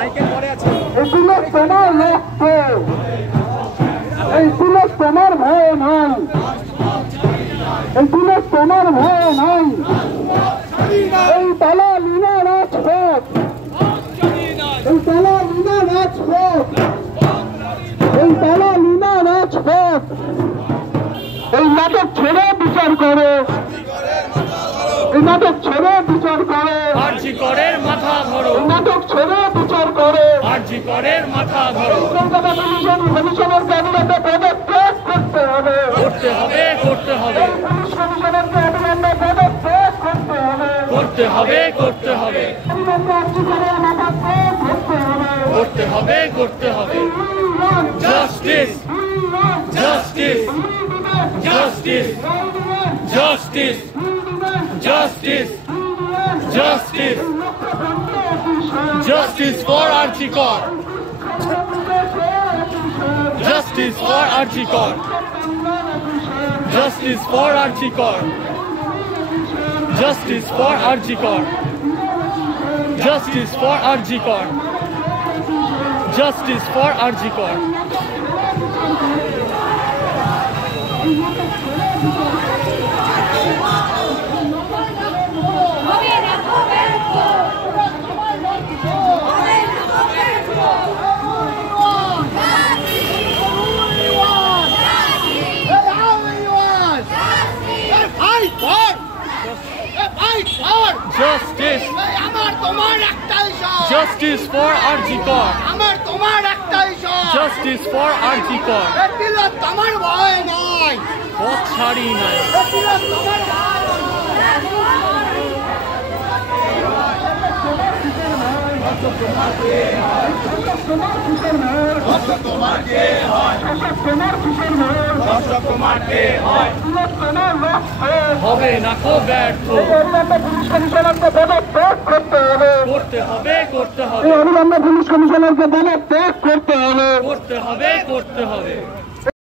এগুলো তোমার রক্ত, এইগুলো তোমার ভয় নাই, এগুলো তোমার ভয় নাই। এই তালা লিনা রাজপথ, এই তালা লিনা রাজপথ, এই তালা লিনা রাজপথ, এই নাটক ছেড়ে বিচার করো, এই নাটক ছেড়ে বিচার করো, আরজি করের মাথা ধরো, এই নাটক ছেড়ে বিচার করো, আরজি করের মাথা ধরো। কলকাতা কমিশনের ক্যাবিনেটে পদত্যাগ করতে হবে, করতে হবে, করতে হবে, পুলিশ কমিশনের ক্যাবিনেটে পদত্যাগ করতে হবে, করতে হবে, করতে হবে, করতে হবে, করতে হবে। Justice, justice, justice, justice, justice, justice, justice for RG Kar, justice for RG Kar, justice for RG Kar, justice for RG Kar, justice for RG Kar, justice for RG কর। Justice! Justice for আরজি কর! Justice for আরজি কর! পথ ছাড়ি নাই। হবে না কো ব্যর্থ, পুলিশ কমিশনারকে পদত্যাগ করতে হবে, করতে হবে, করতে হবে, অবিলম্বে পুলিশ কমিশনারকে পদত্যাগ করতে হবে, করতে হবে, করতে হবে।